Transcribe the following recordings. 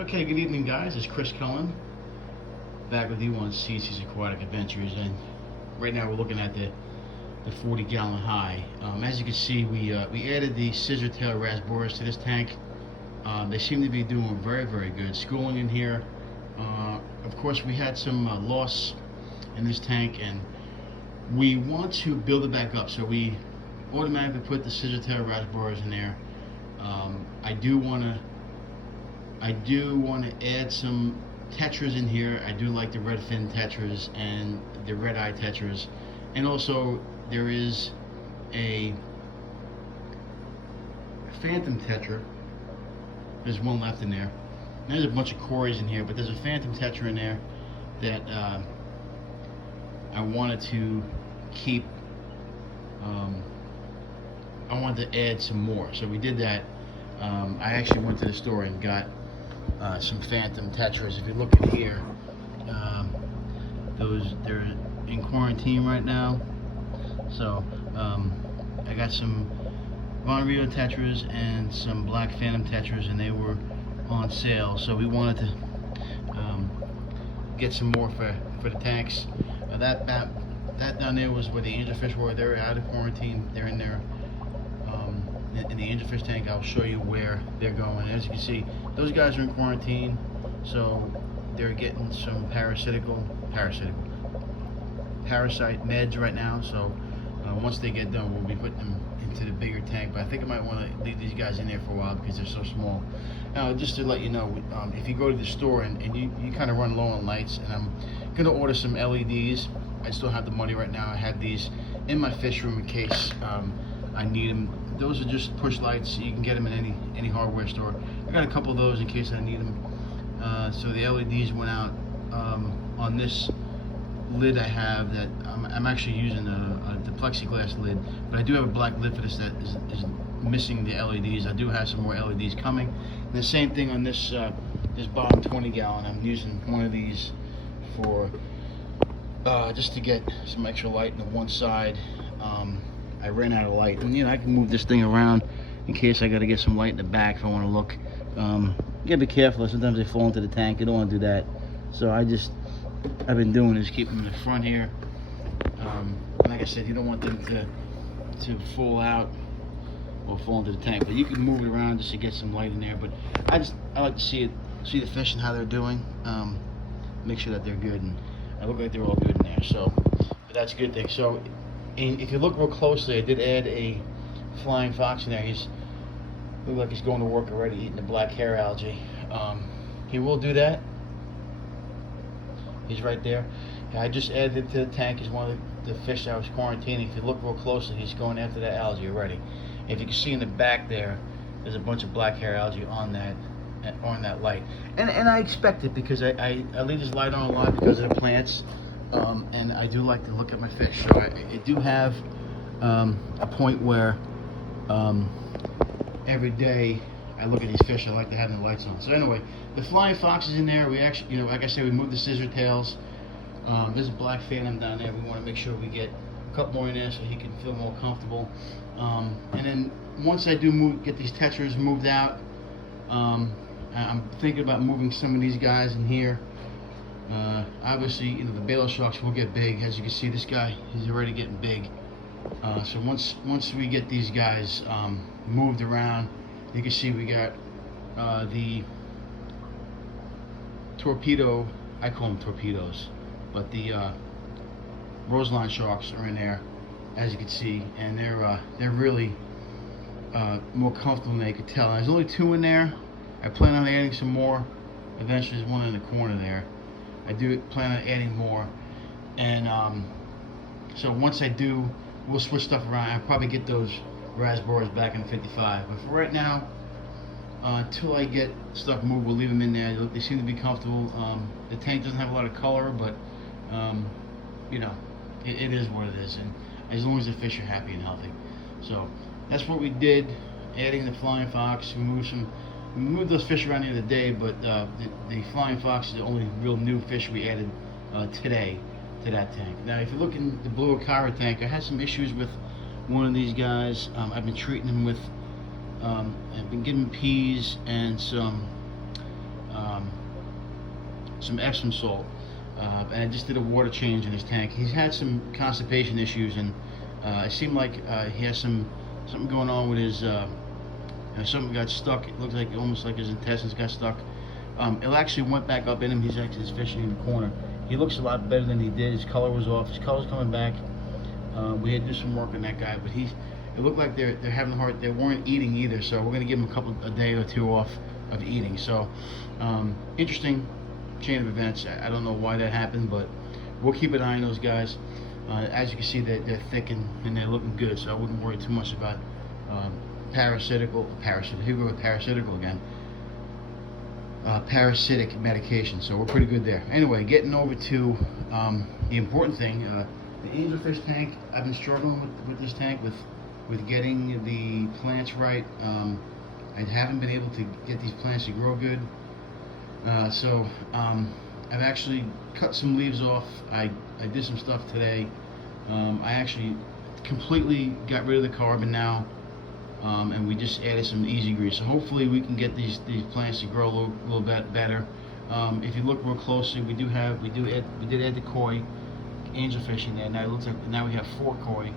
Okay, good evening, guys. It's Chris Cullen back with you on CC's Aquatic Adventures, and right now we're looking at the 40-gallon high. As you can see, we added the scissor tail rasboras to this tank. They seem to be doing very good. Schooling in here. Of course, we had some loss in this tank, and we want to build it back up. So we automatically put the scissor tail rasboras in there. I do want to add some Tetras in here. I do like the red fin Tetras and the red eye Tetras, and also there is a phantom Tetra. There's one left in there. And there's a bunch of cories in here, but there's a phantom Tetra in there that I wanted to keep. I wanted to add some more, so we did that. I actually went to the store and got some phantom Tetras. If you look in here, they're in quarantine right now. So I got some Von Rio Tetras and some black phantom Tetras, and they were on sale. So we wanted to get some more for the tanks. That down there was where the angelfish were. They're out of quarantine. They're in there. In the Angelfish Tank. I'll show you where they're going. As you can see, those guys are in quarantine, so they're getting some parasite meds right now. So once they get done, we'll be putting them into the bigger tank. But I think I might want to leave these guys in there for a while because they're so small. Now, just to let you know, if you go to the store and you kind of run low on lights, and I'm going to order some LEDs. I still have the money right now. I have these in my fish room in case I need them. Those are just push lights. You can get them in any hardware store. I got a couple of those in case I need them. So the LEDs went out on this lid I have that I'm actually using the plexiglass lid, but I do have a black lid for this that is missing the LEDs. I do have some more LEDs coming. And the same thing on this this bottom 20-gallon. I'm using one of these for just to get some extra light on the one side. I ran out of light, and I can move this thing around in case I got to get some light in the back if I want to look. You gotta be careful. Sometimes they fall into the tank. You don't want to do that. So I've been doing is keep them in the front here. Like I said, you don't want them to fall out or fall into the tank, but you can move it around just to get some light in there. But I like to see the fish and how they're doing. Make sure that they're good, and I look like they're all good in there. So but that's a good thing. So. And if you look real closely, I did add a flying fox in there. Looks like he's going to work already, eating the black hair algae. He will do that. He's right there. I just added it to the tank. He's one of the fish that I was quarantining. If you look real closely, he's going after that algae already. And if you can see in the back there, there's a bunch of black hair algae on that light. And I expect it because I leave this light on a lot because of the plants. And I do like to look at my fish. So I do have a point where every day I look at these fish. I like to have the lights on. So anyway, the flying fox is in there. We actually, like I said, we moved the scissor tails. There's a black phantom down there. We want to make sure we get a couple more in there so he can feel more comfortable. And then once I do get these Tetras moved out, I'm thinking about moving some of these guys in here. Obviously, the Baylor sharks will get big. As you can see, this guy is already getting big. So once we get these guys moved around, you can see we got the torpedo. I call them torpedoes, but the Roseline Sharks are in there, as you can see, and they're really more comfortable than they could tell. There's only 2 in there. I plan on adding some more. Eventually, there's one in the corner there. I do plan on adding more, and so once I do, we'll switch stuff around. I'll probably get those rasboras back in 55, but for right now, until I get stuff moved, we'll leave them in there. They seem to be comfortable. The tank doesn't have a lot of color, but it is what it is, and as long as the fish are happy and healthy. So that's what we did, adding the flying fox. We moved those fish around the other day, but the flying fox is the only real new fish we added today to that tank. Now, if you look in the blue Akara tank, I had some issues with one of these guys. I've been treating him with, I've been giving peas and some Epsom salt, and I just did a water change in his tank. He's had some constipation issues, and it seemed like he has something going on with his. Something got stuck. It looks like almost like his intestines got stuck. It actually went back up in him. He's actually just fishing in the corner. He looks a lot better than he did. His color was off. His color's coming back. We had to do some work on that guy, but it looked like they're having a hard. They weren't eating either, so we're gonna give him a day or two off of eating. So interesting chain of events. I don't know why that happened, but we'll keep an eye on those guys. As you can see, they're thick and they're looking good, so I wouldn't worry too much about parasitical. Here we go with parasitical again. Parasitic medication, so we're pretty good there. Anyway, getting over to the important thing, the Angelfish tank. I've been struggling with this tank with getting the plants right. I haven't been able to get these plants to grow good, so I've actually cut some leaves off. I did some stuff today. I actually completely got rid of the carbon now. And we just added some easy grease. So hopefully we can get these plants to grow a little bit better. If you look real closely, we did add the koi angelfish in there. Now it looks like now we have 4 koi,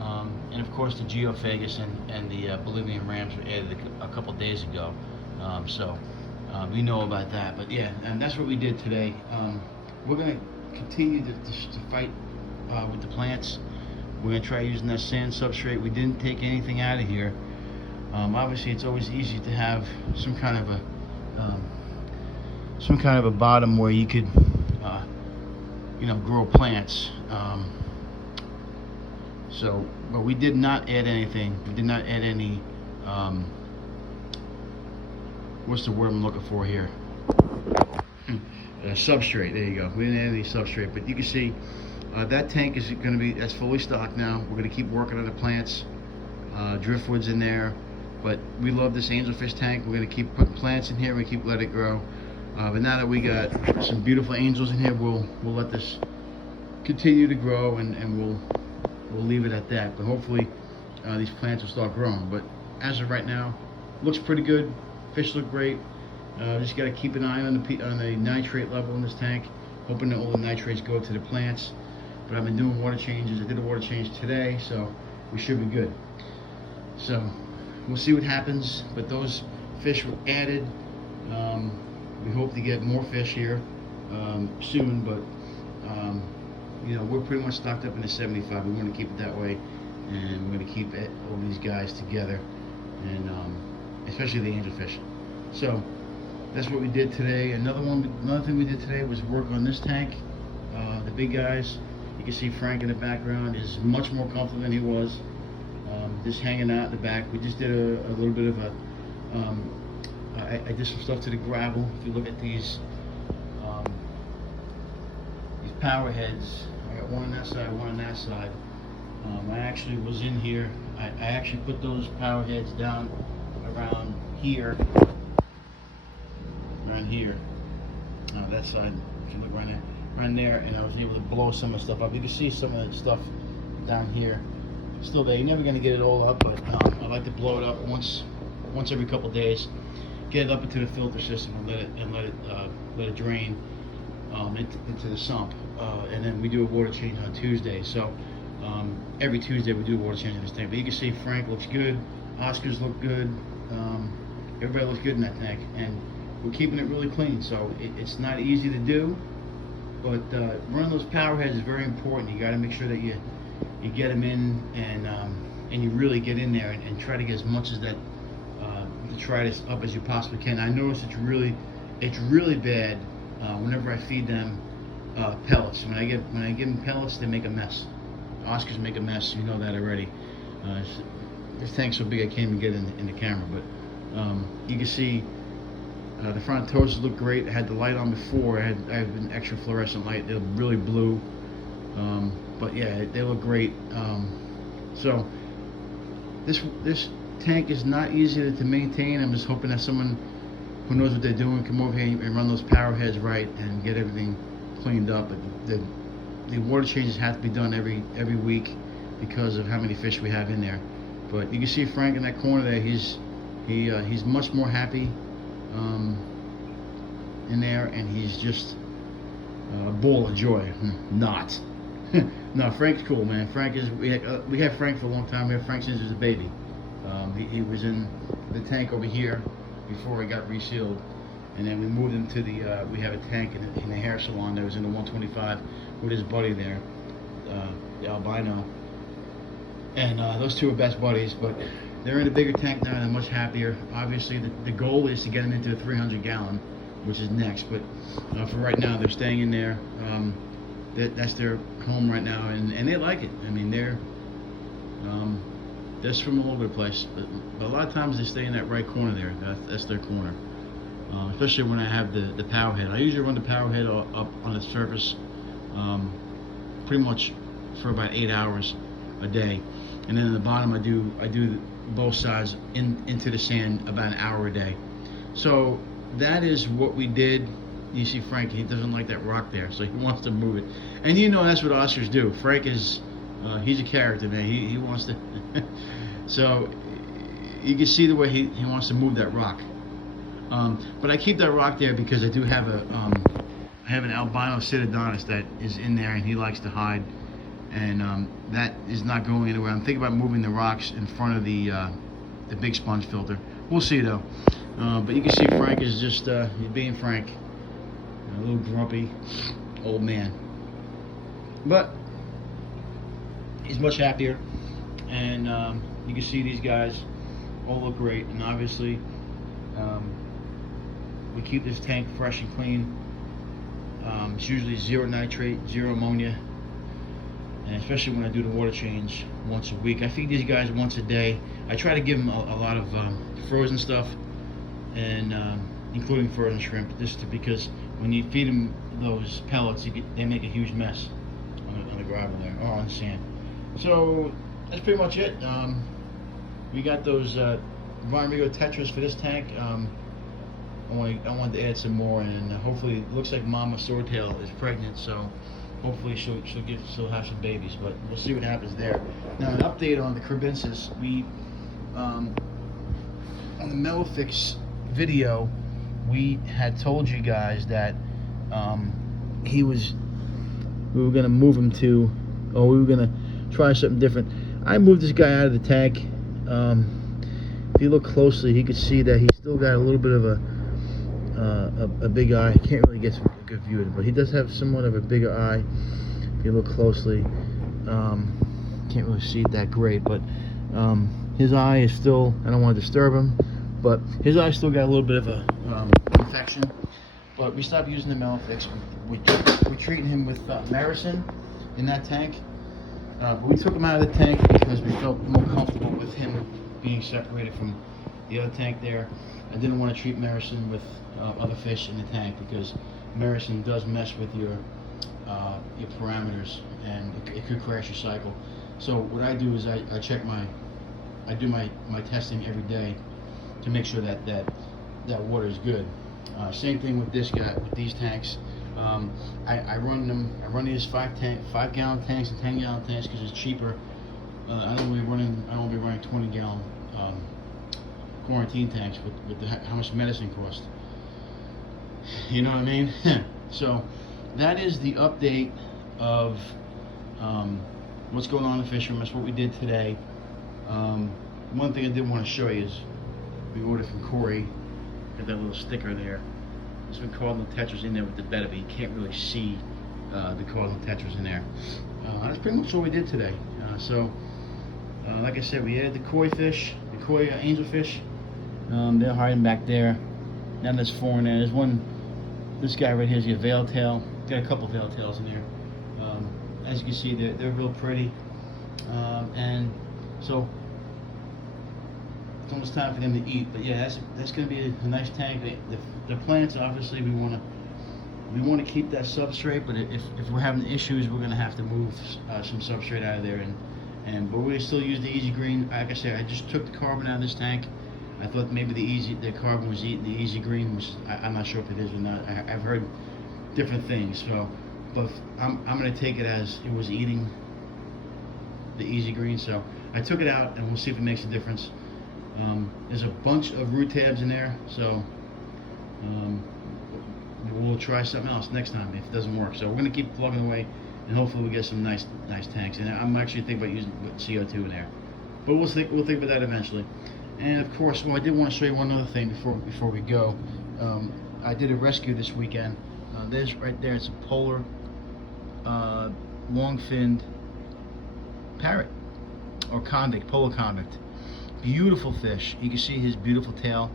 and of course the geophagus and the Bolivian rams were added a couple days ago. So we know about that. But yeah, and that's what we did today. We're going to continue to fight with the plants. We're going to try using that sand substrate. We didn't take anything out of here. Obviously, it's always easy to have some kind of a bottom where you could, grow plants. But we did not add anything. We did not add any. What's the word I'm looking for here? Substrate. There you go. We didn't add any substrate, but you can see. That tank is going to be, that's fully stocked now. We're going to keep working on the plants, driftwood's in there, but we love this angelfish tank. We're going to keep putting plants in here. We keep letting it grow. But now that we got some beautiful angels in here, we'll let this continue to grow, and we'll leave it at that. But hopefully these plants will start growing. But as of right now, looks pretty good. Fish look great. Just got to keep an eye on the nitrate level in this tank, hoping that all the nitrates go to the plants. But I've been doing water changes. I did a water change today, so we should be good. So we'll see what happens. But those fish were added. We hope to get more fish here soon. But we're pretty much stocked up in the 75. We want to keep it that way, and we're going to keep all these guys together, and especially the angelfish. So that's what we did today. Another thing we did today was work on this tank. The big guys. You can see Frank in the background is much more comfortable than he was. Just hanging out in the back. We just did a little bit of I did some stuff to the gravel. If you look at these power heads, I got one on that side, one on that side. I actually was in here. I actually put those power heads down around here. That side, if you look right there, and I was able to blow some of the stuff up. You can see some of the stuff down here still there. You're never going to get it all up, but I like to blow it up once every couple days, get it up into the filter system, and let it drain into the sump, and then we do a water change on Tuesday. So every Tuesday we do a water change in this tank. But you can see Frank looks good, Oscars look good, everybody looks good in that tank, and we're keeping it really clean. So it's not easy to do, but running those power heads is very important. You got to make sure that you get them in, and you really get in there and try to get as much as that detritus up as you possibly can. I notice it's really bad whenever I feed them pellets. When I give them pellets, they make a mess. Oscars make a mess. You know that already. This tank's so big I can't even get in the camera, but you can see. The front toes look great. I had the light on before. I have an extra fluorescent light. They're really blue. But yeah, they look great. So this tank is not easy to maintain. I'm just hoping that someone who knows what they're doing come over here and run those power heads right and get everything cleaned up. But the water changes have to be done every week because of how many fish we have in there. But you can see Frank in that corner there. He's much more happy. in there, and he's just a ball of joy. Not. No, Frank's cool, man. Frank is. We had Frank for a long time. We had Frank since he was a baby. He was in the tank over here before he got resealed, and then we moved him to the. We have a tank in the hair salon that was in the 125 with his buddy there, the albino. And those two are best buddies, but they're in a bigger tank now and they're much happier. Obviously, the goal is to get them into a 300 gallon, which is next. But for right now, they're staying in there. That's their home right now, and they like it. I mean, they're swimming all over the place, but a lot of times they stay in that right corner there. That's their corner. Especially when I have the power head. I usually run the power head up on the surface pretty much for about 8 hours a day, and then at the bottom I do both sides into the sand about an hour a day. So that is what we did. You see Frank, he doesn't like that rock there, so he wants to move it. And you know that's what Oscars do. Frank is he's a character, man. He wants to so you can see the way he wants to move that rock. But I keep that rock there because I do have I have an albino Citadonus that is in there, and he likes to hide, and that is not going anywhere. I'm thinking about moving the rocks in front of the big sponge filter. We'll see though. But you can see Frank is just he's being Frank, a little grumpy old man. But he's much happier, and you can see these guys all look great, and obviously we keep this tank fresh and clean. It's usually 0 nitrate, 0 ammonia, and especially when I do the water change once a week. I feed these guys once a day. I try to give them a lot of frozen stuff, and including frozen shrimp, because when you feed them those pellets, they make a huge mess on the gravel there, or on the sand. So that's pretty much it. We got those Environmental Tetras for this tank. I wanted to add some more, and hopefully it looks like Mama Swordtail is pregnant, so hopefully she'll have some babies, but we'll see what happens there. Now, an update on the Crebensis. We on the Melofix video, we had told you guys that we were gonna move him to, or we were gonna try something different. I moved this guy out of the tank. If you look closely, you can see that he's still got a little bit of a big eye. I can't really get a good view of it, but he does have somewhat of a bigger eye. If you look closely, can't really see it that great, but his eye is still, I don't want to disturb him, but his eye still got a little bit of a infection. But we stopped using the Melofix. We're treating him with Maricin in that tank. But we took him out of the tank because we felt more comfortable with him being separated from the other tank there. I didn't want to treat Maricin with other fish in the tank because Maricin does mess with your parameters, and it could crash your cycle. So what I do is I do my testing every day to make sure that water is good. Same thing with this guy, with these tanks. I run these 5-gallon tanks and 10-gallon tanks because it's cheaper. I don't be running 20-gallon quarantine tanks with how much medicine costs. You know what I mean? So that is the update of what's going on in the fish room. That's what we did today. One thing I did want to show you is we ordered from Corey. Got that little sticker there. There's been cardinal tetras in there with the betta, but you can't really see the cardinal tetras in there. That's pretty much what we did today. Like I said, we added the koi fish, the koi angelfish. They're hiding back there. Now there's 4 in there. There's one. This guy right here is a veil tail. Got a couple veil tails in here. As you can see, they're real pretty. And so it's almost time for them to eat. But yeah, that's going to be a nice tank. The plants, obviously, we want to keep that substrate. But if we're having issues, we're going to have to move some substrate out of there. But we still use the Easy Green. Like I said, I just took the carbon out of this tank. I thought maybe the carbon was eating the Easy Green, which I'm not sure if it is or not. I've heard different things. So, but I'm going to take it as it was eating the Easy Green. So I took it out, and we'll see if it makes a difference. There's a bunch of root tabs in there, so we'll try something else next time if it doesn't work. So we're gonna keep plugging away, and hopefully we get some nice tanks. And I'm actually thinking about using CO2 in there, but we'll think about that eventually. And of course, well, I did want to show you one other thing before we go. I did a rescue this weekend. There's right there. It's a polar long-finned parrot or convict, polar convict. Beautiful fish. You can see his beautiful tail.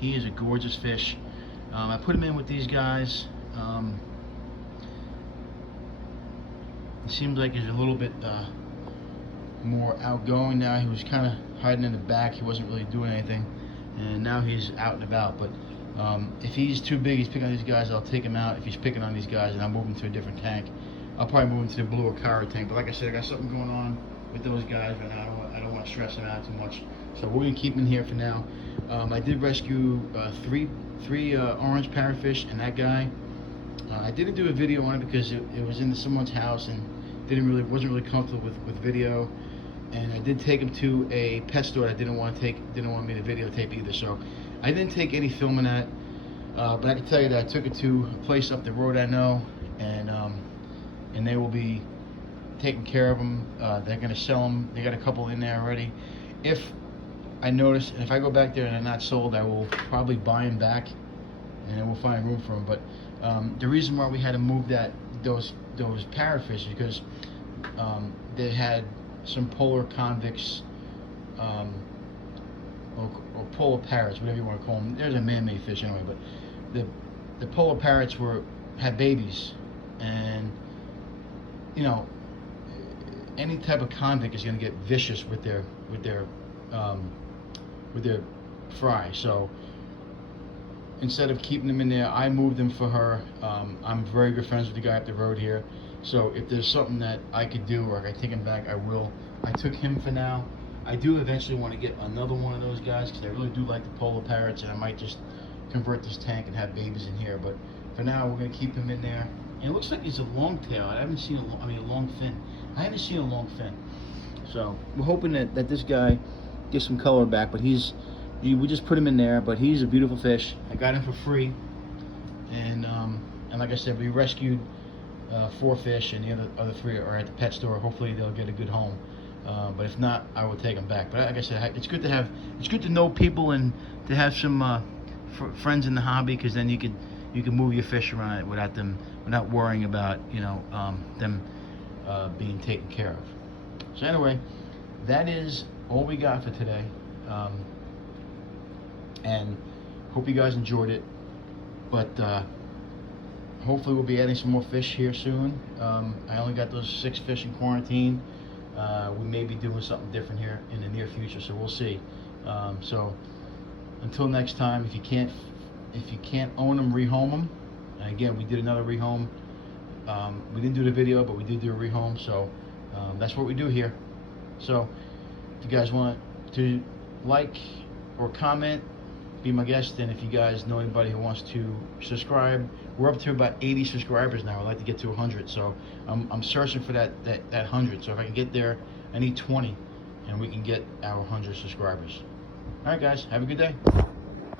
He is a gorgeous fish. I put him in with these guys. It seems like he's a little bit more outgoing now. He was kind of hiding in the back. He wasn't really doing anything, and now he's out and about. But if he's too big, he's picking on these guys, I'll take him out. If he's picking on these guys, and I'll move him to a different tank. I'll probably move him to the blue or Cara tank. But like I said, I got something going on with those guys right now. I don't want to stress them out too much. So we're gonna keep him in here for now. I did rescue three orange parrotfish and that guy. I didn't do a video on it because it was in someone's house and wasn't really comfortable with video. And I did take him to a pet store that didn't want me to videotape either. So I didn't take any film in that. But I can tell you that I took it to a place up the road I know, and they will be taking care of them. They're going to sell them. They got a couple in there already. If I notice, and if I go back there and they're not sold, I will probably buy them back, and then we'll find room for them. But the reason why we had to move those parrotfish is because they had some polar convicts, or polar parrots, whatever you want to call them. There's a man-made fish anyway, but the polar parrots had babies, and you know, any type of convict is going to get vicious with their fry. So instead of keeping them in there, I moved them for her. I'm very good friends with the guy up the road here, so if there's something that I could do or I can take him back, I will. I took him for now. I do eventually want to get another one of those guys because I really do like the polar parrots, and I might just convert this tank and have babies in here. But for now, we're going to keep him in there. And it looks like he's a long tail. I haven't seen a long fin. I haven't seen a long fin. So we're hoping that this guy gets some color back. But we just put him in there. But he's a beautiful fish. I got him for free. And like I said, we rescued 4 fish, and the other 3 are at the pet store. Hopefully they'll get a good home. But if not, I will take them back. But like I said, it's good to know people and to have some friends in the hobby, because then you can move your fish around without worrying about them being taken care of. So anyway, that is all we got for today, and hope you guys enjoyed it. But hopefully we'll be adding some more fish here soon. I only got those 6 fish in quarantine. We may be doing something different here in the near future, so we'll see. So until next time, if you can't own them, rehome them. And again, we did another rehome. We didn't do the video, but we did do a rehome. So that's what we do here. So if you guys want to like or comment, be my guest. And if you guys know anybody who wants to subscribe, we're up to about 80 subscribers now. I'd like to get to 100, so I'm searching for that 100. So if I can get there, I need 20, and we can get our 100 subscribers. All right, guys, have a good day.